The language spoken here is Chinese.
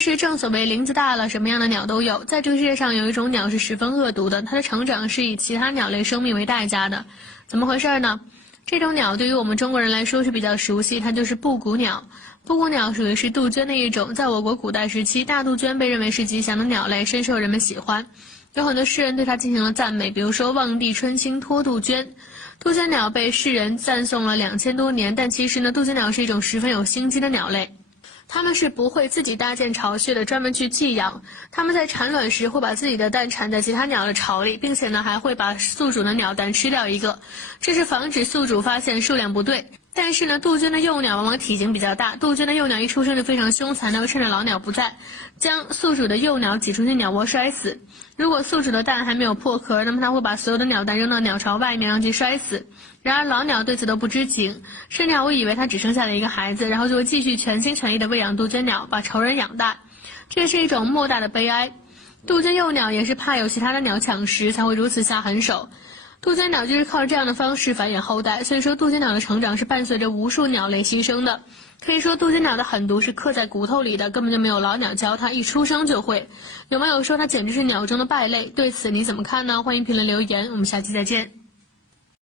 是正所谓林子大了，什么样的鸟都有。在这个世界上有一种鸟是十分恶毒的，它的成长是以其他鸟类生命为代价的。怎么回事呢？这种鸟对于我们中国人来说是比较熟悉，它就是布谷鸟。布谷鸟属于是杜鹃的一种，在我国古代时期，大杜鹃被认为是吉祥的鸟类，深受人们喜欢。有很多诗人对它进行了赞美，比如说望帝春心托杜鹃。杜鹃鸟被世人赞颂了2000多年，但其实呢，杜鹃鸟是一种十分有心机的鸟类。它们是不会自己搭建巢穴的，专门去寄养。它们在产卵时会把自己的蛋产在其他鸟的巢里，并且呢还会把宿主的鸟蛋吃掉一个，这是防止宿主发现数量不对。但是呢，杜鹃的幼鸟往往体型比较大，杜鹃的幼鸟一出生就非常凶残，它会趁着老鸟不在，将宿主的幼鸟挤出去鸟窝摔死。如果宿主的蛋还没有破壳，那么它会把所有的鸟蛋扔到鸟巢外面，让其摔死。然而老鸟对此都不知情，甚至还会以为它只生下了一个孩子，然后就会继续全心全意地喂养杜鹃鸟，把仇人养大。这是一种莫大的悲哀。杜鹃幼鸟也是怕有其他的鸟抢食，才会如此下狠手。杜鹃鸟就是靠着这样的方式繁衍后代，所以说杜鹃鸟的成长是伴随着无数鸟类牺牲的。可以说杜鹃鸟的狠毒是刻在骨头里的，根本就没有老鸟教它，一出生就会。有网友说它简直是鸟中的败类，对此你怎么看呢？欢迎评论留言，我们下期再见。